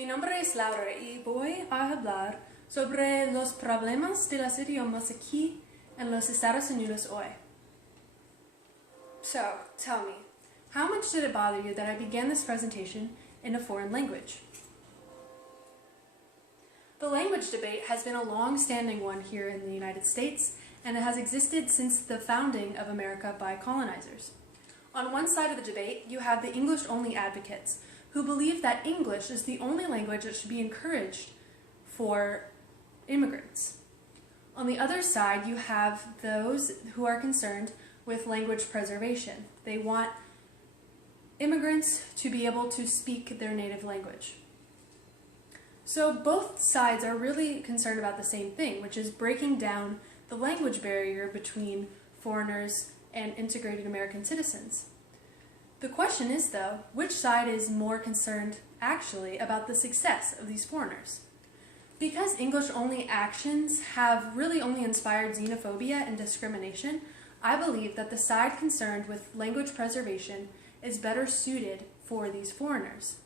Mi nombre es Laura y voy a hablar sobre los problemas de los idiomas aquí en los Estados Unidos hoy. So, tell me, how much did it bother you that I began this presentation in a foreign language? The language debate has been a long-standing one here in the United States, and it has existed since the founding of America by colonizers. On one side of the debate, you have the English-only advocates, who believe that English is the only language that should be encouraged for immigrants. On the other side, you have those who are concerned with language preservation. They want immigrants to be able to speak their native language. So both sides are really concerned about the same thing, which is breaking down the language barrier between foreigners and integrated American citizens. The question is, though, which side is more concerned, actually, about the success of these foreigners? Because English-only actions have really only inspired xenophobia and discrimination, I believe that the side concerned with language preservation is better suited for these foreigners.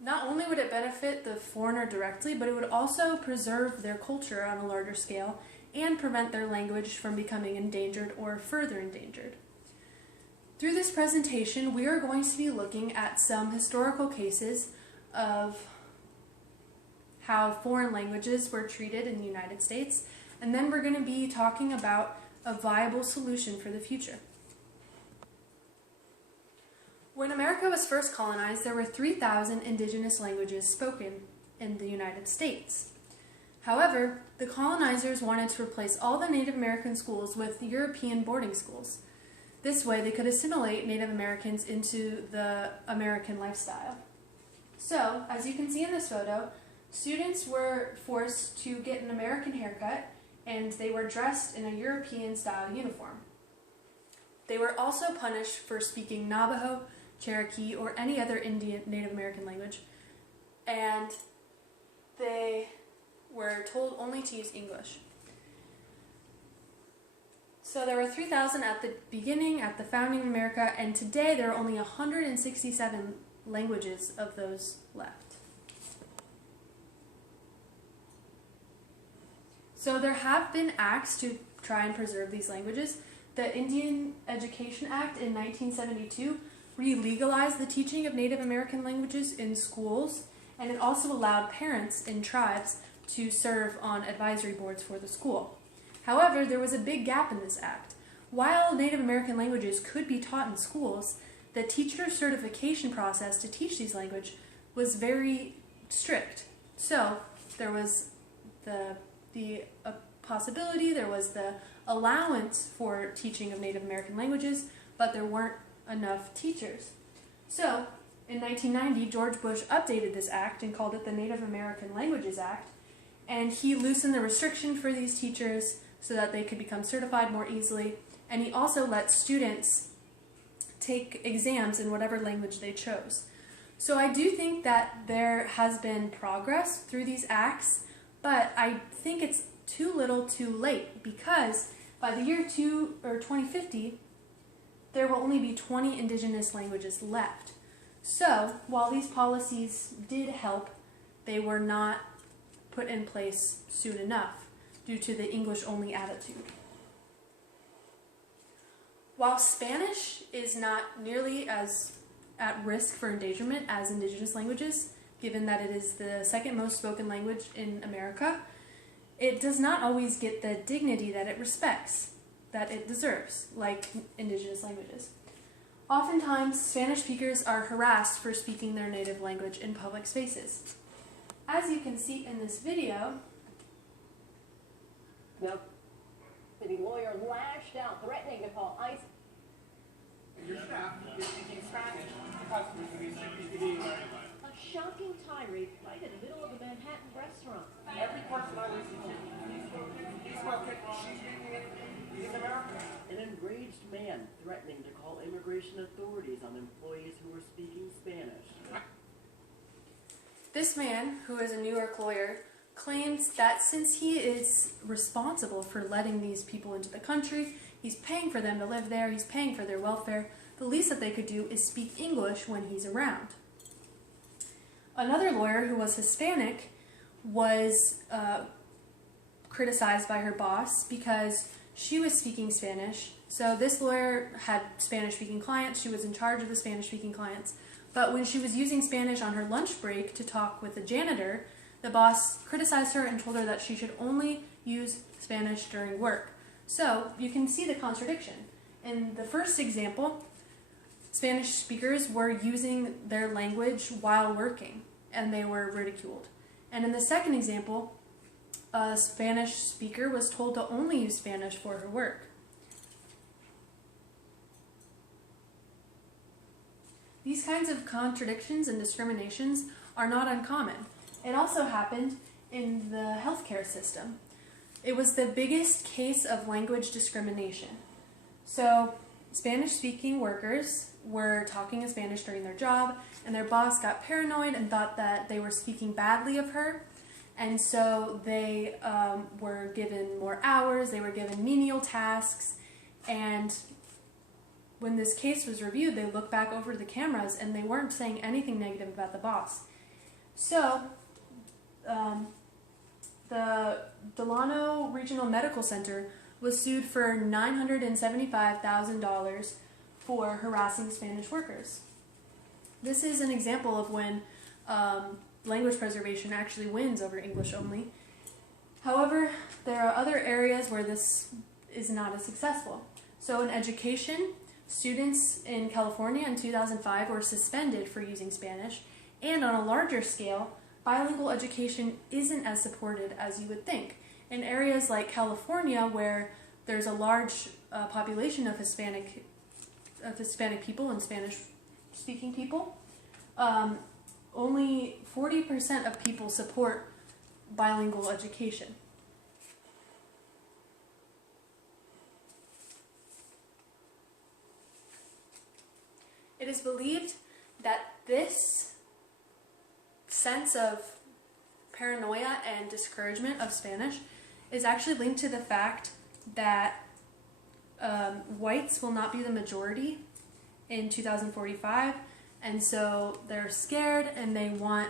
Not only would it benefit the foreigner directly, but it would also preserve their culture on a larger scale and prevent their language from becoming endangered or further endangered. Through this presentation, we are going to be looking at some historical cases of how foreign languages were treated in the United States, and then we're going to be talking about a viable solution for the future. When America was first colonized, there were 3,000 indigenous languages spoken in the United States. However, the colonizers wanted to replace all the Native American schools with European boarding schools. This way, they could assimilate Native Americans into the American lifestyle. So, as you can see in this photo, students were forced to get an American haircut, and they were dressed in a European-style uniform. They were also punished for speaking Navajo, Cherokee, or any other Indian Native American language, and they were told only to use English. So there were 3,000 at the beginning, at the founding of America, and today there are only 167 languages of those left. So there have been acts to try and preserve these languages. The Indian Education Act in 1972 re-legalized the teaching of Native American languages in schools, and it also allowed parents in tribes to serve on advisory boards for the school. However, there was a big gap in this act. While Native American languages could be taught in schools, the teacher certification process to teach these languages was very strict. So there was the possibility, there was the allowance for teaching of Native American languages, but there weren't enough teachers. So in 1990, George Bush updated this act and called it the Native American Languages Act, and he loosened the restriction for these teachers so that they could become certified more easily, and he also let students take exams in whatever language they chose. So I do think that there has been progress through these acts, but I think it's too little too late, because by the year 2050, there will only be 20 indigenous languages left. So while these policies did help, they were not put in place soon enough due to the English-only attitude. While Spanish is not nearly as at risk for endangerment as indigenous languages, given that it is the second most spoken language in America, it does not always get the dignity that it respects, that it deserves, like indigenous languages. Oftentimes, Spanish speakers are harassed for speaking their native language in public spaces. As you can see in this video, the lawyer lashed out, threatening to call ICE. Your staff is speaking Spanish to customers when you speak A shocking tirade right in the middle of a Manhattan restaurant. Every person I listen to, he spoke it, she's speaking it, he's in America. An enraged man threatening to call immigration authorities on employees who were speaking Spanish. this man, who is a New York lawyer, claims that since he is responsible for letting these people into the country, He's paying for them to live there. He's paying for their welfare. The least that they could do is speak English when he's around. Another lawyer who was Hispanic was criticized by her boss because she was speaking Spanish. So this lawyer had Spanish-speaking clients. She was in charge of the Spanish-speaking clients. But when she was using Spanish on her lunch break to talk with the janitor, the boss criticized her and told her that she should only use Spanish during work. So you can see the contradiction. In the first example, Spanish speakers were using their language while working, and they were ridiculed. And in the second example, a Spanish speaker was told to only use Spanish for her work. These kinds of contradictions and discriminations are not uncommon. It also happened in the healthcare system. It was the biggest case of language discrimination. So, Spanish-speaking workers were talking in Spanish during their job, and their boss got paranoid and thought that they were speaking badly of her, and so they were given more hours, they were given menial tasks, and when this case was reviewed, they looked back over the cameras and they weren't saying anything negative about the boss. So, the Delano Regional Medical Center was sued for $975,000 for harassing Spanish workers. This is an example of when language preservation actually wins over English only. However, there are other areas where this is not as successful. So in education, students in California in 2005 were suspended for using Spanish, and on a larger scale, bilingual education isn't as supported as you would think. In areas like California, where there's a large population of Hispanic people and Spanish-speaking people, only 40% of people support bilingual education. It is believed that this sense of paranoia and discouragement of Spanish is actually linked to the fact that whites will not be the majority in 2045, and so they're scared and they want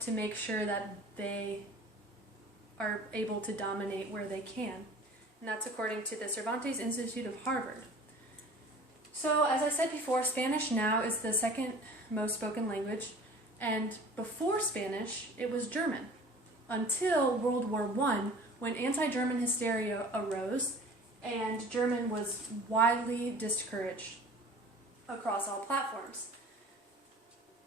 to make sure that they are able to dominate where they can. And that's according to the Cervantes Institute of Harvard. So, as I said before, Spanish now is the second most spoken language, and before Spanish, it was German, until World War I, when anti-German hysteria arose, and German was widely discouraged across all platforms.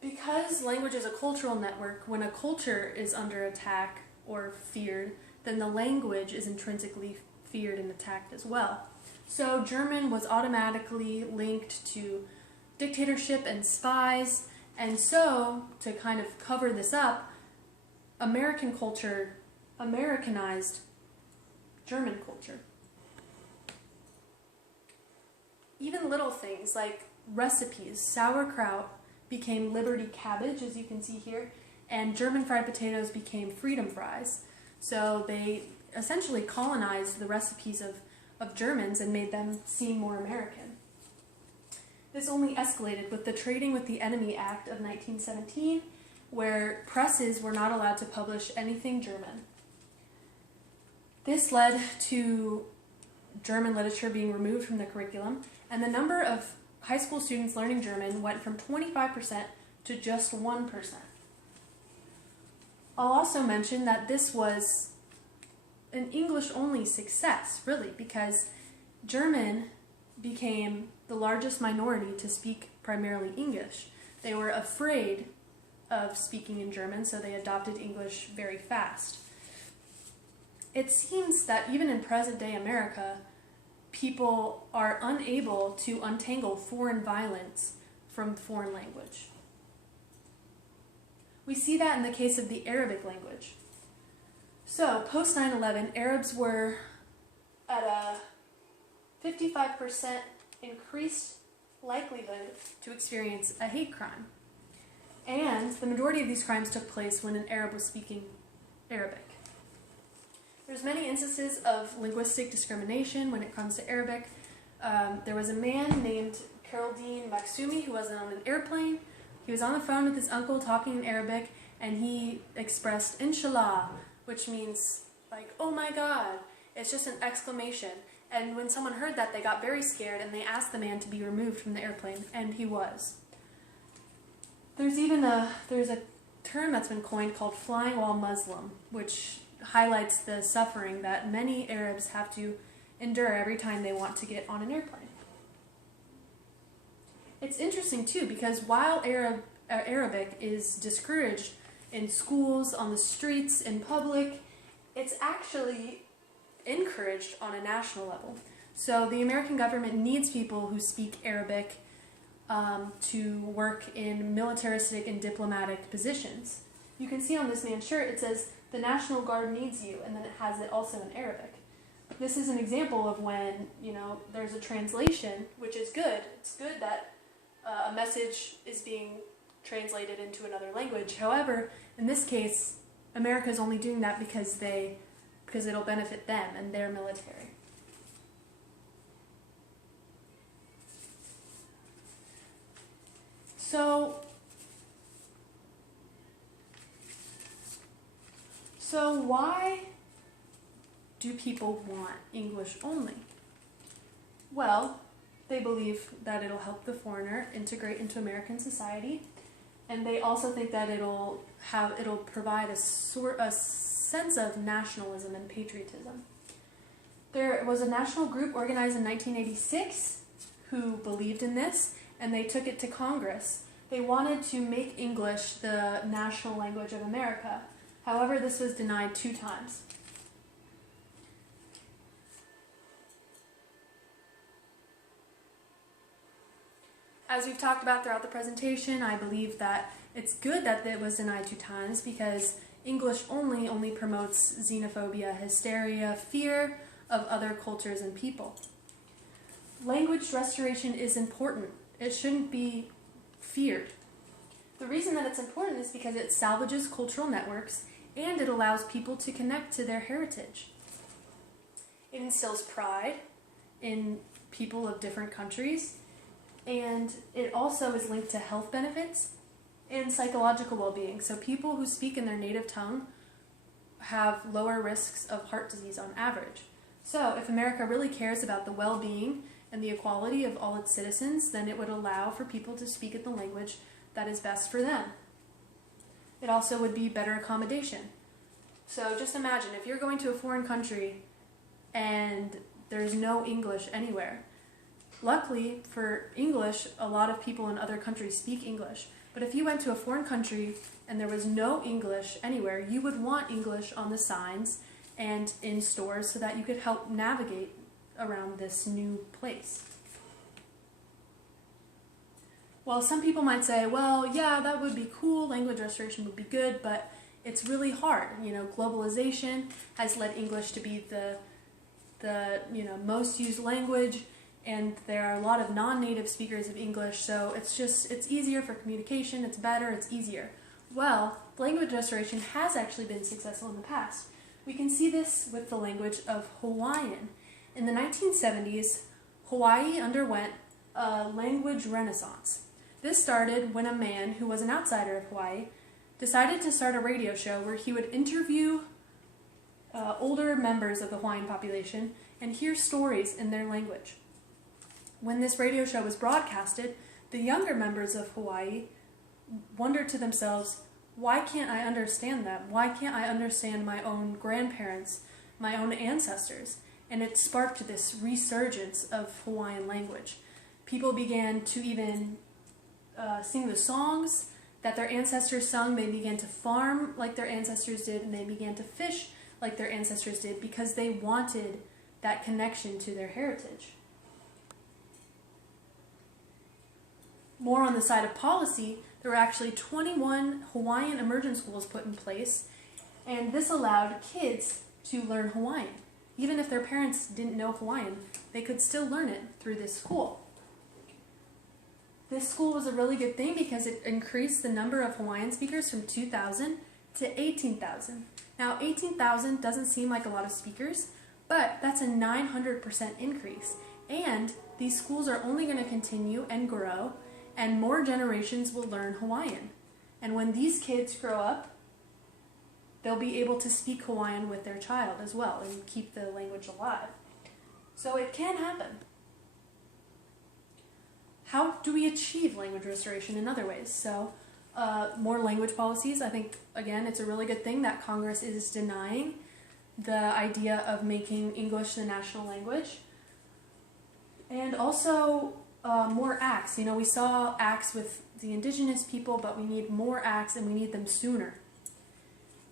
Because language is a cultural network, when a culture is under attack or feared, then the language is intrinsically feared and attacked as well. So German was automatically linked to dictatorship and spies, and so, to kind of cover this up, American culture Americanized German culture. Even little things like recipes, sauerkraut became Liberty cabbage, as you can see here, and German fried potatoes became freedom fries. So they essentially colonized the recipes of Germans and made them seem more American. This only escalated with the Trading with the Enemy Act of 1917, where presses were not allowed to publish anything German. This led to German literature being removed from the curriculum, and the number of high school students learning German went from 25% to just 1%. I'll also mention that this was an English-only success, really, because German became the largest minority to speak primarily English. They were afraid of speaking in German, so they adopted English very fast. It seems that even in present-day America, people are unable to untangle foreign violence from foreign language. We see that in the case of the Arabic language. So, post 9/11, Arabs were at a 55% increased likelihood to experience a hate crime. And the majority of these crimes took place when an Arab was speaking Arabic. There's many instances of linguistic discrimination when it comes to Arabic. there was a man named Geraldine Maksumi who was on an airplane. He was on the phone with his uncle talking in Arabic, and he expressed inshallah, which means like, oh my God. It's just an exclamation. And when someone heard that, they got very scared and they asked the man to be removed from the airplane, and he was. There's a term that's been coined called flying while Muslim, which highlights the suffering that many Arabs have to endure every time they want to get on an airplane. It's interesting too, because while Arabic is discouraged in schools, on the streets, in public, it's actually encouraged on a national level. So the American government needs people who speak Arabic to work in militaristic and diplomatic positions. You can see on this man's shirt it says, "The National Guard needs you," and then it has it also in Arabic. This is an example of when, there's a translation, which is good. It's good that a message is being translated into another language. However, in this case, America is only doing that because it'll benefit them and their military. So why do people want English only? Well, they believe that it'll help the foreigner integrate into American society, and they also think that it'll provide a sense of nationalism and patriotism. There was a national group organized in 1986 who believed in this, and they took it to Congress. They wanted to make English the national language of America. However, this was denied 2 times. As we've talked about throughout the presentation, I believe that it's good that it was denied 2 times because English only promotes xenophobia, hysteria, fear of other cultures and people. Language restoration is important. It shouldn't be feared. The reason that it's important is because it salvages cultural networks and it allows people to connect to their heritage. It instills pride in people of different countries, and it also is linked to health benefits and psychological well-being. So people who speak in their native tongue have lower risks of heart disease on average. So if America really cares about the well-being and the equality of all its citizens, then it would allow for people to speak in the language that is best for them. It also would be better accommodation. So just imagine if you're going to a foreign country and there's no English anywhere. Luckily for English, a lot of people in other countries speak English. But if you went to a foreign country and there was no English anywhere, you would want English on the signs and in stores so that you could help navigate around this new place. Well, some people might say, well, yeah, that would be cool, language restoration would be good, but it's really hard. Globalization has led English to be the most used language, and there are a lot of non-native speakers of English, so it's easier for communication, it's better, it's easier. Well, language restoration has actually been successful in the past. We can see this with the language of Hawaiian. In the 1970s, Hawaii underwent a language renaissance. This started when a man who was an outsider of Hawaii decided to start a radio show where he would interview older members of the Hawaiian population and hear stories in their language. When this radio show was broadcasted, the younger members of Hawaii wondered to themselves, why can't I understand them? Why can't I understand my own grandparents, my own ancestors? And it sparked this resurgence of Hawaiian language. People began to even sing the songs that their ancestors sung. They began to farm like their ancestors did, and they began to fish like their ancestors did because they wanted that connection to their heritage. More on the side of policy, there were actually 21 Hawaiian immersion schools put in place, and this allowed kids to learn Hawaiian. Even if their parents didn't know Hawaiian, they could still learn it through this school. This school was a really good thing because it increased the number of Hawaiian speakers from 2,000 to 18,000. Now, 18,000 doesn't seem like a lot of speakers, but that's a 900% increase. And these schools are only going to continue and grow, and more generations will learn Hawaiian. And when these kids grow up, they'll be able to speak Hawaiian with their child as well and keep the language alive. So it can happen. How do we achieve language restoration in other ways? So more language policies. I think, again, it's a really good thing that Congress is denying the idea of making English the national language. And also more acts. You know, we saw acts with the indigenous people, but we need more acts and we need them sooner.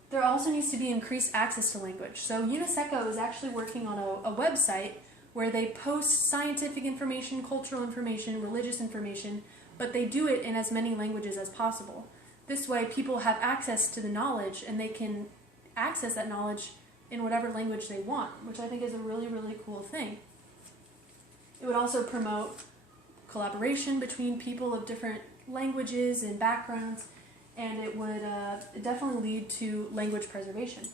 There also needs to be increased access to language. So UNESCO is actually working on a website where they post scientific information, cultural information, religious information, but they do it in as many languages as possible. This way people have access to the knowledge and they can access that knowledge in whatever language they want, which I think is a really, really cool thing. It would also promote collaboration between people of different languages and backgrounds, and it would definitely lead to language preservation.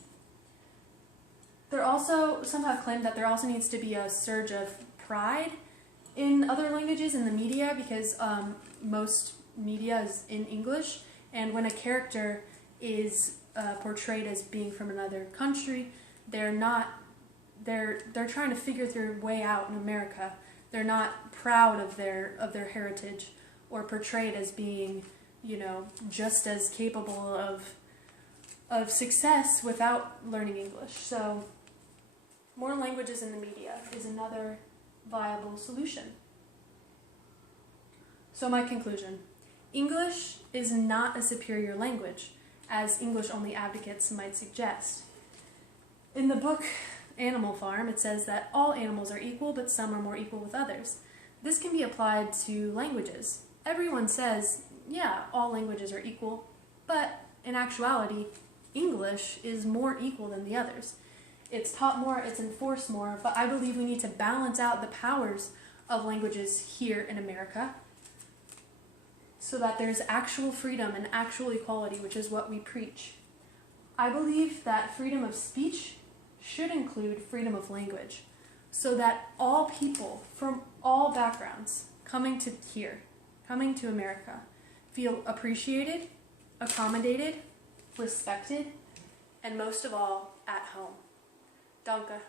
Some have claimed that there also needs to be a surge of pride in other languages in the media, because most media is in English, and when a character is portrayed as being from another country, they're trying to figure their way out in America. They're not proud of their heritage, or portrayed as being, you know, just as capable of success without learning English. So more languages in the media is another viable solution. So my conclusion: English is not a superior language, as English-only advocates might suggest. In the book Animal Farm, it says that all animals are equal, but some are more equal with others. This can be applied to languages. Everyone says, yeah, all languages are equal, but in actuality, English is more equal than the others. It's taught more, it's enforced more, but I believe we need to balance out the powers of languages here in America so that there's actual freedom and actual equality, which is what we preach. I believe that freedom of speech should include freedom of language, so that all people from all backgrounds coming to America, feel appreciated, accommodated, respected, and most of all, at home. Danke.